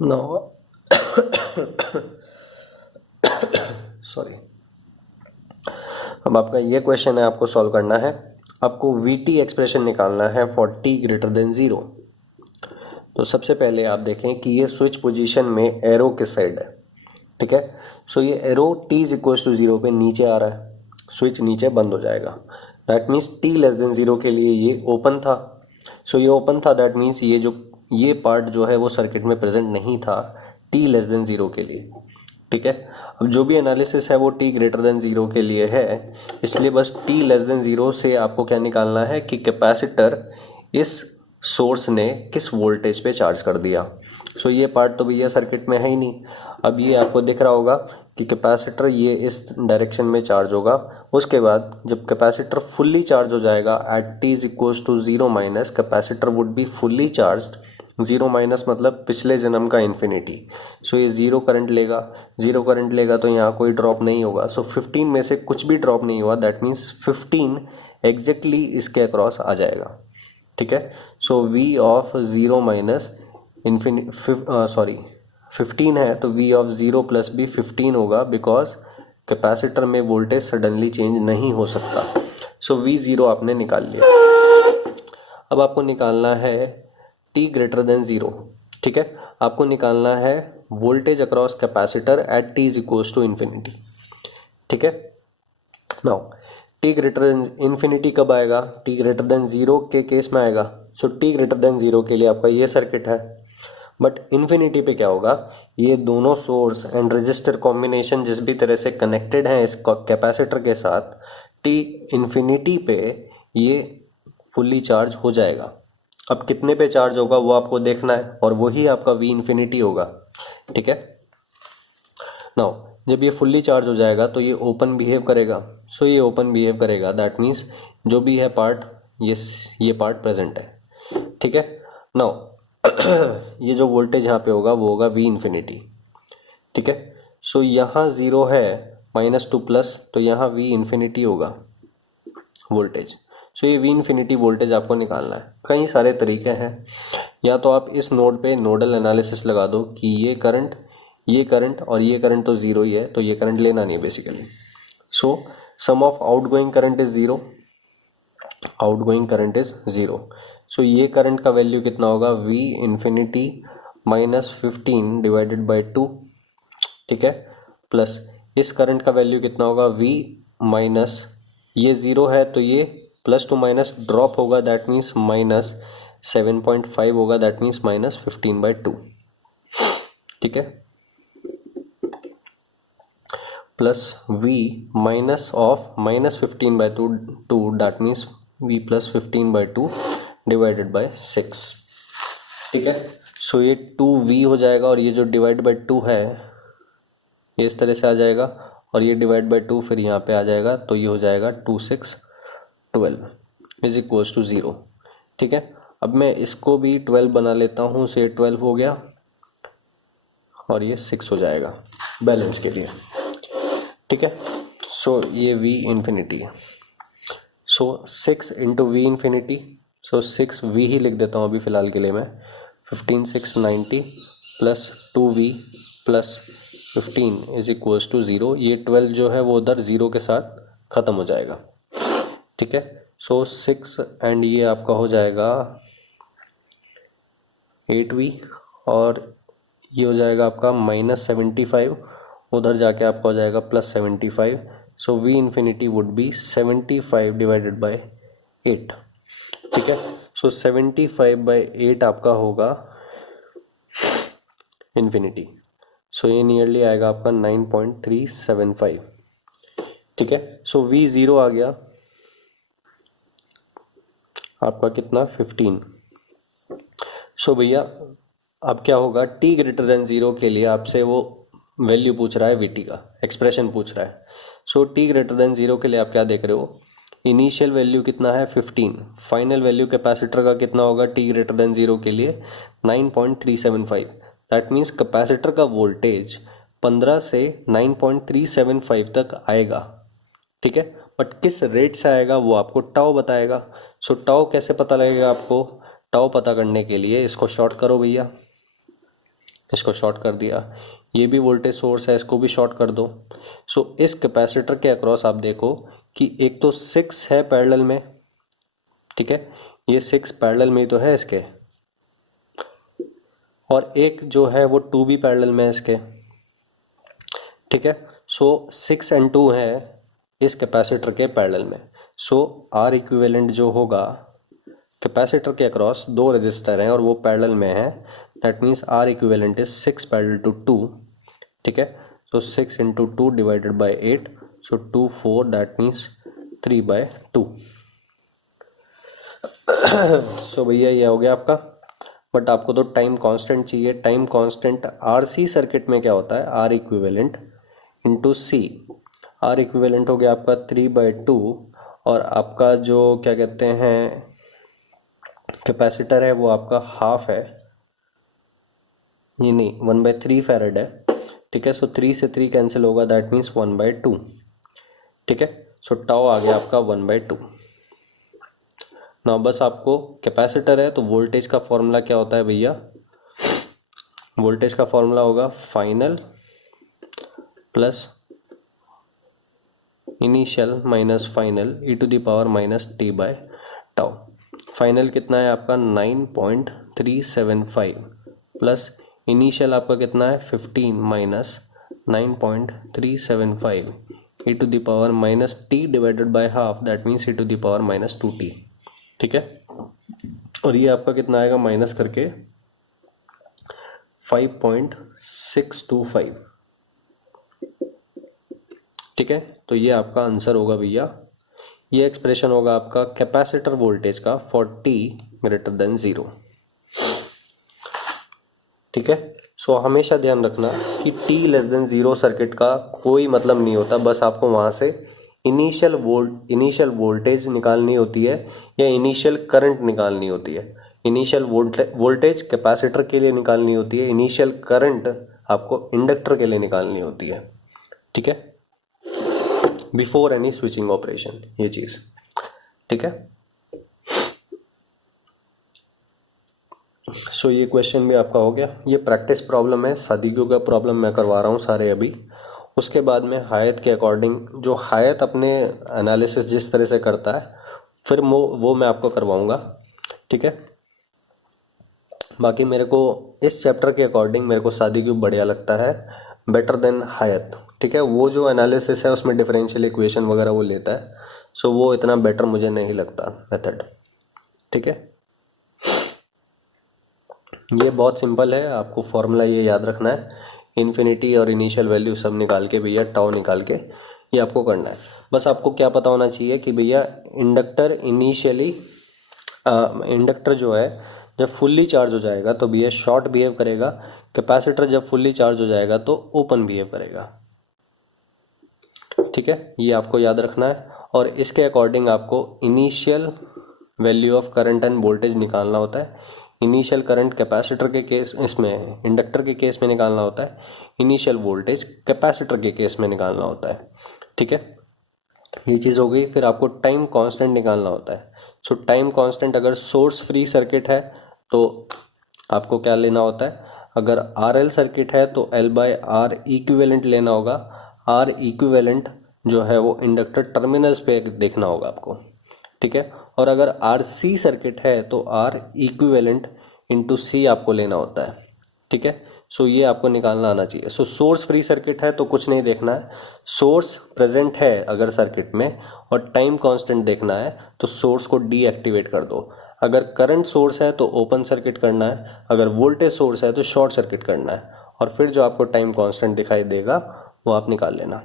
Now sorry, अब आपका ये क्वेश्चन है, आपको सॉल्व करना है। आपको वी टी एक्सप्रेशन निकालना है for T greater than zero. तो सबसे पहले आप देखें कि ये स्विच पोजीशन में एरो किस साइड है। ठीक है, सो ये arrow T is equal to zero पे नीचे आ रहा है, स्विच नीचे बंद हो जाएगा। That means T less than zero के लिए ये ओपन था। सो ये ओपन था, दैट मीन्स ये पार्ट जो है वो सर्किट में प्रेजेंट नहीं था टी लेस देन ज़ीरो के लिए। ठीक है, अब जो भी एनालिसिस है वो टी ग्रेटर देन ज़ीरो के लिए है, इसलिए बस टी लेस देन ज़ीरो से आपको क्या निकालना है कि कैपेसिटर इस सोर्स ने किस वोल्टेज पे चार्ज कर दिया। सो ये पार्ट तो भैया सर्किट में है ही नहीं। अब ये आपको दिख रहा होगा कि कैपेसिटर ये इस डायरेक्शन में चार्ज होगा। उसके बाद जब कैपेसिटर फुल्ली चार्ज हो जाएगा at T is equals to zero minus, capacitor would be fully charged. Zero minus मतलब पिछले जन्म का इन्फिनिटी। सो ये ज़ीरो करंट लेगा, ज़ीरो करंट लेगा तो यहाँ कोई ड्रॉप नहीं होगा। सो 15 में से कुछ भी ड्रॉप नहीं हुआ, दैट मीन्स 15 एग्जैक्टली इसके अक्रॉस आ जाएगा। ठीक है, so V of zero minus sorry 15 है तो वी ऑफ ज़ीरो प्लस भी 15 होगा, बिकॉज कैपेसिटर में वोल्टेज सडनली चेंज नहीं हो सकता। सो वी ज़ीरो आपने निकाल लिया। अब आपको निकालना है टी ग्रेटर देन ज़ीरो। ठीक है, आपको निकालना है voltage across capacitor at T is equals to infinity. ठीक है, now T greater than infinity कब आएगा, टी ग्रेटर देन ज़ीरो के केस में आएगा। So T greater than zero के लिए आपका ये सर्किट है। बट इन्फिनिटी पे क्या होगा, ये दोनों सोर्स एंड रजिस्टर कॉम्बिनेशन जिस भी तरह से कनेक्टेड हैं इस कैपेसिटर के साथ, टी इन्फिनिटी पे ये फुल्ली चार्ज हो जाएगा। अब कितने पे चार्ज होगा वो आपको देखना है, और वही आपका वी इन्फिनिटी होगा। ठीक है, नाउ जब ये फुल्ली चार्ज हो जाएगा तो ये ओपन बिहेव करेगा। सो ये ओपन बिहेव करेगा, दैट मीन्स जो भी है पार्ट, ये पार्ट प्रेजेंट है। ठीक है, नाउ ये जो वोल्टेज यहाँ पे होगा वो होगा वी इन्फिनिटी। ठीक है, सो यहाँ ज़ीरो है, -2 प्लस, तो यहाँ वी इन्फिनिटी होगा वोल्टेज। सो ये वी इन्फिनिटी वोल्टेज आपको निकालना है। कई सारे तरीके हैं, या तो आप इस नोड पे नोडल एनालिसिस लगा दो कि ये करंट और ये करंट तो ज़ीरो ही है, तो ये करंट लेना नहीं basically. So sum of outgoing current is zero, outgoing current is zero. So ये करंट का वैल्यू कितना होगा, वी इन्फिनिटी -15 डिवाइडेड बाई 2। ठीक है, प्लस इस करंट का वैल्यू कितना होगा, वी माइनस, ये ज़ीरो है तो ये प्लस टू माइनस ड्रॉप होगा, दैट मीन्स -7.5 होगा, दैट मीन्स -15/2। ठीक है, plus V minus of -15/2, that means V plus 15/2 divided by 6। ठीक है, सो ये 2v हो जाएगा, और ये जो डिवाइड बाय 2 है ये इस तरह से आ जाएगा, और ये डिवाइड बाय 2 फिर यहाँ पे आ जाएगा, तो ये हो जाएगा 2 6 12 इज इक्वल्स टू 0। ठीक है, अब मैं इसको भी 12 बना लेता हूँ, से 12 हो गया और ये 6 हो जाएगा बैलेंस के लिए। ठीक है, सो ये v इन्फिनिटी है। So 6 into we infinity, so 6v ही लिख देता हूँ अभी फ़िलहाल के लिए मैं। 15 6 90 plus 2v plus 15 is equals to 0। ये 12 जो है वो उधर 0 के साथ ख़त्म हो जाएगा। ठीक है, सो 6 एंड ये आपका हो जाएगा 8v, और ये हो जाएगा आपका -75, उधर जाके आपका हो जाएगा +75। So we infinity would be 75 divided by 8। ठीक है, सो 75/8 आपका होगा इन्फिनिटी। सो ये नियरली आएगा आपका 9.375। ठीक है, सो वी ज़ीरो आ गया आपका कितना, 15। सो भैया अब क्या होगा, टी ग्रेटर देन ज़ीरो के लिए आपसे वो वैल्यू पूछ रहा है, वी टी का एक्सप्रेशन पूछ रहा है। सो टी ग्रेटर देन ज़ीरो के लिए आप क्या देख रहे हो, इनिशियल वैल्यू कितना है 15, फाइनल वैल्यू कैपेसिटर का कितना होगा टी ग्रेटर देन ज़ीरो के लिए 9.375। दैट मीन्स कैपेसिटर का वोल्टेज 15 से 9.375 तक आएगा। ठीक है, बट किस रेट से आएगा वो आपको टाउ बताएगा। सो टाउ कैसे पता लगेगा आपको, टाउ पता करने के लिए इसको शॉर्ट करो भैया, इसको शॉर्ट कर दिया। ये भी वोल्टेज सोर्स है, इसको भी शॉर्ट कर दो। सो इस कैपेसिटर के अक्रॉस आप देखो कि एक तो 6 है पैरेलल में, ठीक है, ये 6 पैरेलल में ही तो है इसके, और एक जो है वो 2 भी पैरेलल में है इसके, ठीक है। सो 6 and 2 है इस कैपेसिटर के पैरेलल में। सो आर इक्विवेलेंट जो होगा, कैपेसिटर के अक्रॉस 2 रेजिस्टर हैं और वो पैरेलल में है, that means R equivalent is 6 parallel to 2, ठीक है। So 6 into 2 divided by 8, so 2 4, that means 3/2। So भैया ये हो गया आपका। बट आपको तो टाइम कांस्टेंट चाहिए। टाइम कांस्टेंट आरसी सर्किट में क्या होता है, R equivalent into C. R equivalent हो गया आपका 3/2, और आपका जो क्या कहते हैं कैपेसिटर है वो आपका हाफ है, ये नहीं 1/3 फैरेड है, ठीक है। सो 3 से 3 कैंसिल होगा, दैट मीन्स 1/2, ठीक है। सो टाउ आ गया आपका 1/2। ना बस आपको कैपेसिटर है तो वोल्टेज का फॉर्मूला क्या होता है भैया, वोल्टेज का फॉर्मूला होगा final plus initial minus final e⁻⁻t/टाउ। फाइनल कितना है आपका 9.375 प्लस इनिशियल आपका कितना है 15 minus 9.375 e⁻t divided by half, that means e⁻⁻2t, ठीक है। और ये आपका कितना आएगा माइनस करके 5.625, ठीक है। तो ये आपका आंसर होगा भैया, ये एक्सप्रेशन होगा आपका कैपेसिटर वोल्टेज का 40 <0, ठीक है। सो हमेशा ध्यान रखना कि t<0 सर्किट का कोई मतलब नहीं होता, बस आपको वहां से इनिशियल वोल्टेज निकालनी होती है या इनिशियल करंट निकालनी होती है। इनिशियल वोल्टेज कैपेसिटर के लिए निकालनी होती है, इनिशियल करंट आपको इंडक्टर के लिए निकालनी होती है, ठीक है, बिफोर एनी स्विचिंग ऑपरेशन, ये चीज, ठीक है। सो ये क्वेश्चन भी आपका हो गया। ये प्रैक्टिस प्रॉब्लम है, सादियों का प्रॉब्लम मैं करवा रहा हूँ सारे अभी। उसके बाद में हायत के अकॉर्डिंग, जो हायत अपने एनालिसिस जिस तरह से करता है फिर वो मैं आपको करवाऊंगा, ठीक है। बाकी मेरे को इस चैप्टर के अकॉर्डिंग मेरे को सादियों बढ़िया लगता है, बेटर देन हायत, ठीक है। वो जो एनालिसिस है उसमें डिफरेंशियल इक्वेशन वगैरह वो लेता है, सो वो इतना बेटर मुझे नहीं लगता मेथड, ठीक है। ये बहुत सिंपल है, आपको फॉर्मूला ये याद रखना है, इन्फिनिटी और इनिशियल वैल्यू सब निकाल के भैया, टाउ निकाल के ये आपको करना है। बस आपको क्या पता होना चाहिए कि भैया इंडक्टर जो है जब फुल्ली चार्ज हो जाएगा तो भैया शॉर्ट बिहेव करेगा, कैपेसिटर जब फुल्ली चार्ज हो जाएगा तो ओपन बिहेव करेगा, ठीक है। ये आपको याद रखना है। और इसके अकॉर्डिंग आपको initial value of current end voltage निकालना होता है। इनिशियल करंट कैपेसिटर के केस, इसमें इंडक्टर के केस में निकालना होता है, इनिशियल वोल्टेज कैपेसिटर के केस में निकालना होता है, ठीक है। ये चीज़ हो गई। फिर आपको टाइम कांस्टेंट निकालना होता है। सो टाइम कांस्टेंट अगर सोर्स फ्री सर्किट है तो आपको क्या लेना होता है, अगर RL सर्किट है तो L/R इक्विवेलेंट लेना होगा। R इक्विवेलेंट जो है वो इंडक्टर टर्मिनल्स पे देखना होगा आपको, ठीक है। और अगर RC सर्किट है तो R इक्विवेलेंट इंटू C आपको लेना होता है, ठीक है। सो ये आपको निकालना आना चाहिए। सो सोर्स फ्री सर्किट है तो कुछ नहीं देखना है, सोर्स प्रेजेंट है अगर सर्किट में और टाइम कांस्टेंट देखना है तो सोर्स को डीएक्टिवेट कर दो। अगर करंट सोर्स है तो ओपन सर्किट करना है, अगर वोल्टेज सोर्स है तो शॉर्ट सर्किट करना है, और फिर जो आपको टाइम कांस्टेंट दिखाई देगा वो आप निकाल लेना।